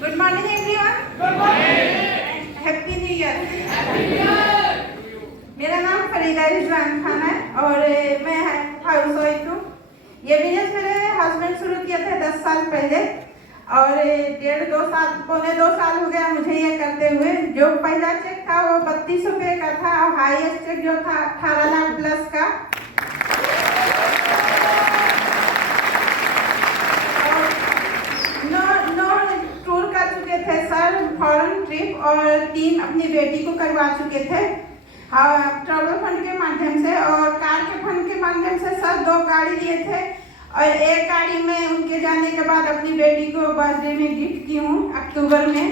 Good morning everyone. Good morning. Happy new year. मेरा नाम फरीदा रिजवान खान है और मैं हाउस वाइफ हूँ। ये बिजनेस मेरे हस्बैंड शुरू किए थे 10 साल पहले और 1.5-2 साल पौने 2 साल हो गया मुझे ये करते हुए। जो पहला चेक था वो 32 रुपये का था और हाईएस्ट चेक जो था 18 लाख प्लस का। टूर कर चुके थे सर, फॉरेन ट्रिप, और 3 अपनी बेटी को करवा चुके थे ट्रैवल फंड के माध्यम से, और कार के फंड के माध्यम से सर 2 गाड़ी लिए थे और एक गाड़ी में उनके जाने के बाद अपनी बेटी को बर्थडे में गिफ्ट की हूँ अक्टूबर में।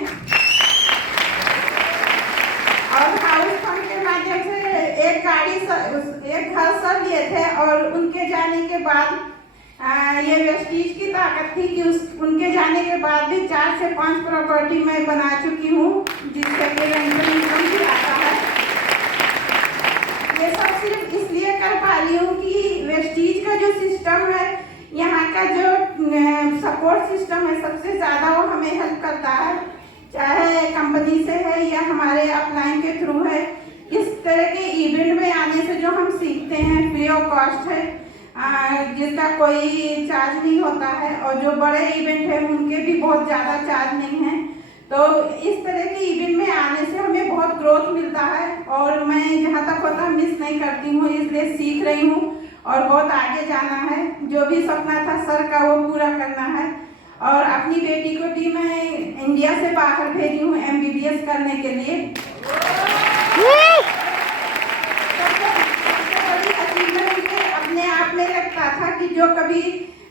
और हाउस फंड के माध्यम से एक घर सर लिए थे और उनके जाने के बाद ये वेस्टीज की ताकत थी कि उनके जाने के बाद भी 4 से 5 प्रॉपर्टी मैं बना चुकी हूँ जिससे कि रेंटल इनकम भी आता है। ये सब सिर्फ इसलिए कर पा रही हूँ कि वेस्टीज का जो सिस्टम है, यहाँ का जो सपोर्ट सिस्टम है, सबसे ज़्यादा वो हमें हेल्प करता है, चाहे कंपनी से है या हमारे अपलाइन के थ्रू है। इस तरह के इवेंट में आने से जो हम सीखते हैं फ्री ऑफ कॉस्ट है, जिसका कोई चार्ज नहीं होता है, और जो बड़े इवेंट है उनके भी बहुत ज़्यादा चार्ज नहीं है। तो इस तरह के इवेंट में आने से हमें बहुत ग्रोथ मिलता है और मैं जहाँ तक होता मिस नहीं करती हूँ, इसलिए सीख रही हूँ और बहुत आगे जाना है। जो भी सपना था सर का वो पूरा करना है। और अपनी बेटी को भी मैं इंडिया से बाहर भेजी हूँ MBBS करने के लिए। अपने आप में लगता था कि जो कभी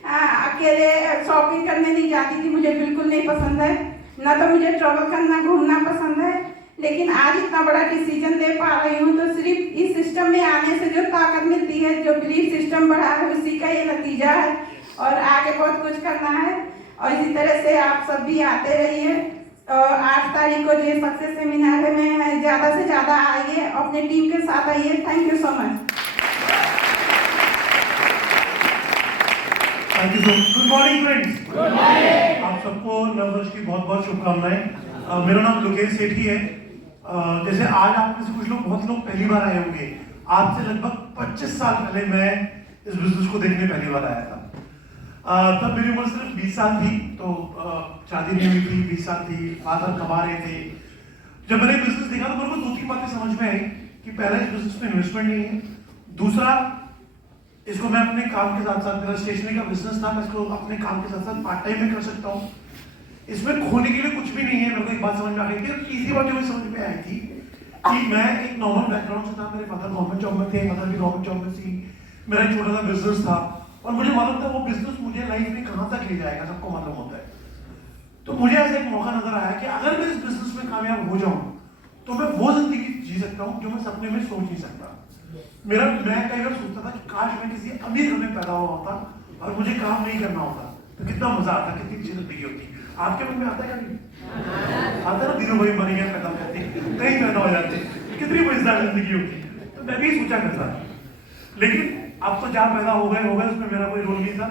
अकेले शॉपिंग करने नहीं जाती थी, मुझे बिल्कुल नहीं पसंद है, ना तो मुझे ट्रैवल करना घूमना पसंद है, लेकिन आज इतना बड़ा डिसीजन ले पा रही हूँ तो सिर्फ इस सिस्टम में आने से जो ताकत मिलती है, जो बिलीफ सिस्टम बढ़ा है, उसी का ये नतीजा है। और आगे बहुत कुछ करना है और इसी तरह से आप सब भी आते रहिए। 8 तारीख को जो सक्सेस सेमिनार है में ज़्यादा से ज़्यादा आइए, अपने टीम के साथ आइए। Thank you so much. Thank you so much. Good morning friends. Good morning. आप सबको नववर्ष की बहुत बहुत शुभकामनाएं। मेरा नाम लोकेश सेठी है। जैसे आज आप में से कुछ लोग, बहुत लोग पहली बार आए होंगे। आज से लगभग 25 साल पहले मैं इस बिजनेस को देखने पहली बार आया था। तब मेरी उम्र सिर्फ 20 साल थी, तो शादी नहीं हुई थी, 20 साल थी, फादर कमा रहे थे। जब मैंने बिजनेस देखा तो मेरे को 2-3 बातें समझ में आई कि पहला, इस बिजनेस में इन्वेस्टमेंट नहीं है, दूसरा इसको मैं अपने काम के साथ साथ, मेरा स्टेशनरी का बिजनेस था, मैं इसको अपने काम के साथ साथ पार्ट टाइम में कर सकता हूँ, इसमें खोने के लिए कुछ भी नहीं है। मेरे को एक बात समझ में आ गई थी और तीसरी बात जो मुझे समझ में आई थी कि मैं एक नॉर्मल बैकग्राउंड से था, मेरे फादर गवर्नमेंट जॉब में थे, मदर भी गवर्नमेंट जॉब में थी, मेरा एक छोटा सा बिजनेस था और मुझे मालूम था वो बिजनेस मुझे लाइफ में कहाँ तक ले जाएगा, सबको मालूम होता है। तो मुझे ऐसा एक मौका नजर आया कि अगर मैं इस बिजनेस में कामयाब हो जाऊं तो मैं वो जिंदगी जी सकता हूं जो मैं सपने में सोच नहीं सकता। मैं कई बार सोचता था कि काश मैं किसी अमीर घर में पैदा हुआ होता और मुझे काम नहीं करना होता तो कितना मजा आता, कितनी अच्छी जिंदगी होती। आपके मन में आता है क्या? नहीं आता ना, दिनों भाई बने गए पैदा करते, कहीं पैदा हो जाते, कितनी मजेदार जिंदगी होती। तो मैं भी सोचा करता, लेकिन अब तो जहाँ पैदा हो गए उसमें मेरा कोई रोल नहीं था,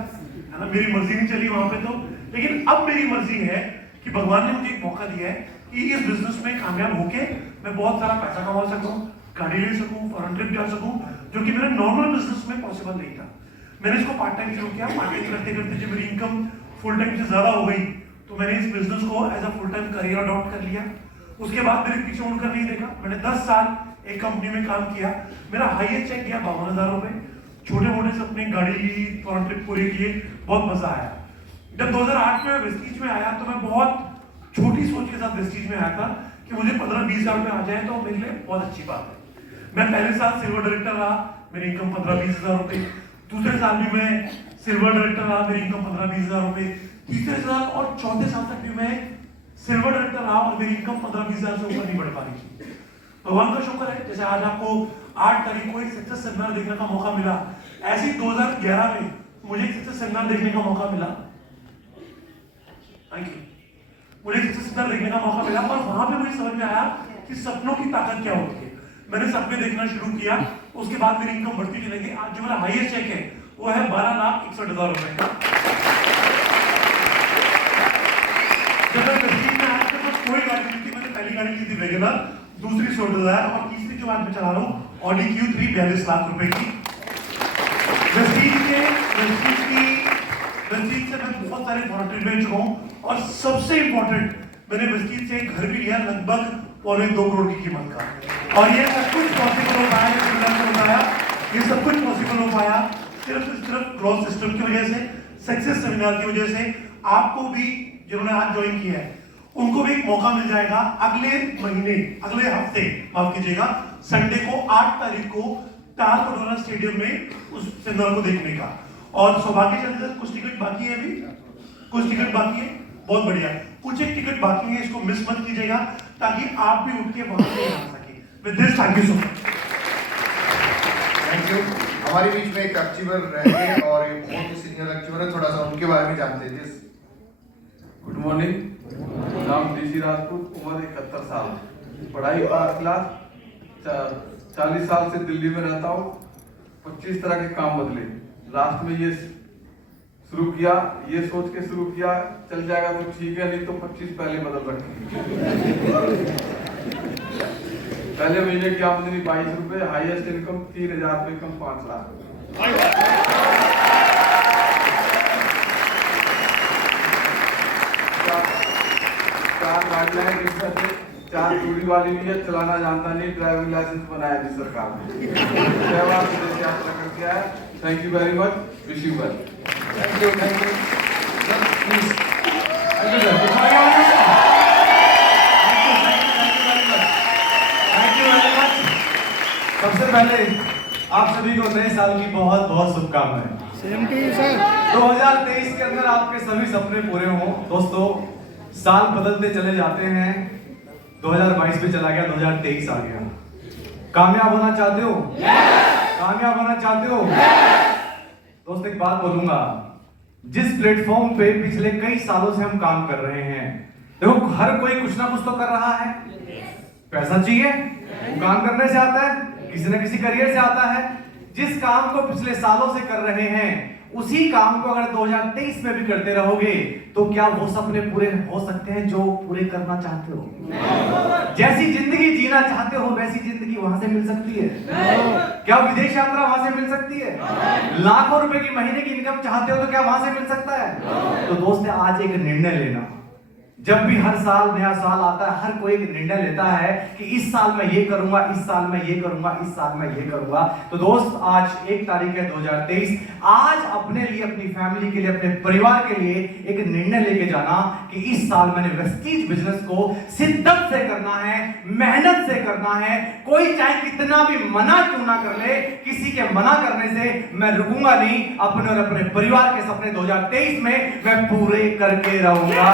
है ना, मेरी मर्जी नहीं चली वहां पे तो। लेकिन अब मेरी मर्जी है कि भगवान ने मुझे एक मौका दिया है कि इस बिजनेस में कामयाब होके मैं बहुत सारा पैसा कमा सकूं, गाड़ी ले सकूं, फॉरेन ट्रिप जा सकूं, जो कि मेरे नॉर्मल बिजनेस में पॉसिबल नहीं था। मैंने इसको पार्ट टाइम शुरू किया, पार्ट टाइम करते करते जब मेरी इनकम फुल टाइम से ज्यादा हो गई तो मैंने इस बिजनेस को as a full time career adopt कर लिया। उसके बाद मेरे पीछे मुड़कर नहीं देखा, मैंने 10 साल एक कंपनी में काम किया। मेरा हाईएस्ट चेक गया 52,000 रुपए, छोटे मोटे से अपनी गाड़ी ली, फॉरेन ट्रिप पूरे किए, बहुत मजा आया। जब 2008 में वेस्टीज में आया तो मैं बहुत छोटी सोच के साथ वेस्टीज में आया था कि मुझे 15-20 हजार रुपए आ जाए तो मेरे लिए बहुत अच्छी बात है। मैं पहले साल सिल्वर डायरेक्टर रहा, मेरी इनकम 15-20 हजार रुपए, दूसरे साल भी मैं सिल्वर डायरेक्टर रहा, मेरी इनकम 15-20 हजार रुपए, तीसरे साल और चौथे साल तक भी मैं सिल्वर डायरेक्टर रहा और मेरी इनकम 15-20 हजार से ऊपर नहीं बढ़ पा रही थी। भगवान का शुक्र है, जैसे आज आपको 8 तारीख को एक सक्सेस सेमिनार देखने का मौका मिला, ऐसे ही 2011 में मुझे एक सक्सेस सेमिनार देखने का मौका मिला। Thank you. मुझे सक्सेस सेमिनार देखने का मौका मिला और वहां पे मुझे समझ में आया कि सपनों की ताकत क्या होती है। मैंने सपने देखना शुरू किया, उसके बाद मेरी इनकम बढ़ती चली गई। आज जो मेरा हाईएस्ट चेक है वो है 12,61,000 रुपए का। जब मैं कोई गाड़ी नहीं थी, मैंने पहली गाड़ी ली थी वैगनर, दूसरी 16 डिजायर और तीसरी जो आज मैं चला रहा हूँ ऑडी Q3 42 लाख रुपए की। वेस्टीज से मैं बहुत सारे फॉरेन में चुका हूँ और सबसे इंपॉर्टेंट मैंने वेस्टीज से एक घर भी लिया लगभग 2.25 करोड़ की कीमत का। और ये सब कुछ पॉसिबल हो पाया, ये सब कुछ पॉसिबल हो पाया सिर्फ ग्रोथ सिस्टम की वजह से, सक्सेस सेमिनार की वजह से। आपको भी जिन्होंने आज ज्वाइन किया है उनको भी एक मौका मिल जाएगा अगले हफ्ते माफ कीजिएगा, संडे को 8 तारीख को तालकोटोरा स्टेडियम में उस सेमिनार को देखने का। और सौभाग्यशाली से कुछ टिकट बाकी है, अभी कुछ टिकट बाकी है, बहुत बढ़िया, कुछ एक टिकट बाकी है, इसको मिस मत कीजिएगा ताकि आप भी उठ के वहां से आ सके। With this thank you so much. Thank you. हमारे बीच में एक अचीवर रहेंगे और ये बहुत ही सीनियर अचीवर है, थोड़ा सा उनके बारे में जानते हैं। गुड मॉर्निंग, नाम DC राजपूत, उम्र 71 साल, पढ़ाई 5 क्लास, 40 साल से दिल्ली में रहता हूँ। 25 तरह के काम बदले, लास्ट में ये शुरू किया, ये सोच के शुरू किया चल जाएगा तो ठीक है, नहीं तो 25 पहले बदल रखे। पहले महीने की आमदनी 22 रुपए, हाईएस्ट इनकम 3000 रुपए, कम 5 लाख। चार गाड़ियां हैं जिसमें से 4 चोरी वाली भी है, चलाना जानता नहीं, ड्राइविंग लाइसेंस बनाया थी सरकार ने। 6 बार विदेश यात्रा करके आया। Thank you very much, wish you well. Thank you sir, please. सबसे पहले आप सभी को नए साल की बहुत बहुत शुभकामनाएं। 2023 के अंदर आपके सभी सपने पूरे हों। दोस्तों, साल बदलते चले जाते हैं, 2022 भी चला गया, 2023 आ गया। कामयाब होना चाहते हो? कामयाब होना चाहते हो? दोस्त एक बात बोलूंगा, जिस प्लेटफॉर्म पे पिछले कई सालों से हम काम कर रहे हैं, देखो हर कोई कुछ ना कुछ तो कर रहा है। पैसा चाहिए, वो काम करने से आता है, किसी न किसी करियर से आता है। जिस काम को पिछले सालों से कर रहे हैं, उसी काम को अगर 2023 में भी करते रहोगे तो क्या वो सपने पूरे हो सकते हैं जो पूरे करना चाहते हो? जैसी जिंदगी जीना चाहते हो वैसी जिंदगी वहां से मिल सकती है? क्या विदेश यात्रा वहां से मिल सकती है? लाखों रुपए की महीने की इनकम चाहते हो तो क्या वहां से मिल सकता है? तो दोस्त आज एक निर्णय लेना, जब भी हर साल नया साल आता है, हर कोई एक निर्णय लेता है कि इस साल मैं ये करूंगा, इस साल मैं ये करूंगा, इस साल मैं ये करूंगा। तो दोस्त आज 1 तारीख है 2023, आज अपने लिए, अपनी फैमिली के लिए, अपने परिवार के लिए एक निर्णय लेके जाना कि इस साल मैंने वेस्टीज बिजनेस को शिद्दत से करना है, मेहनत से करना है। कोई चाहे कितना भी मना क्यों ना कर ले, किसी के मना करने से मैं रुकूंगा नहीं। अपने और अपने परिवार के सपने 2023 में मैं पूरे करके रहूंगा।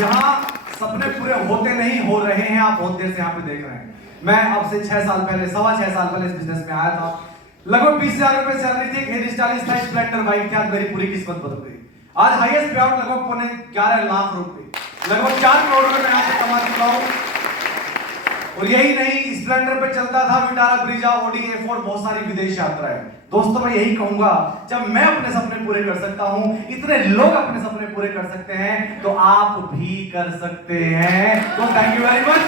यहाँ सपने पूरे होते नहीं, हो रहे हैं। आप बहुत देर से यहाँ पे देख रहे हैं। मैं अब से 6 साल पहले, 6.25 साल पहले इस बिजनेस में आया था। लगभग 20,000 रुपए सैलरी थी, 40 था, स्प्लेंडर बाइक थी। आज मेरी पूरी किस्मत बदल गई। आज हाईएस्ट पे आउट लगभग 11 लाख रुपए, लगभग 4 करोड़ रुपए मैं यहाँ से कमा चुका हूँ। और यही नहीं, स्प्लेंडर पे चलता था, विटारा, ब्रीजा, ऑडी A4, बहुत सारी विदेश यात्राएं। दोस्तों मैं यही कहूंगा, जब मैं अपने सपने पूरे कर सकता हूं, इतने लोग अपने सपने पूरे कर सकते हैं, तो आप भी कर सकते हैं। तो थैंक यू वेरी मच।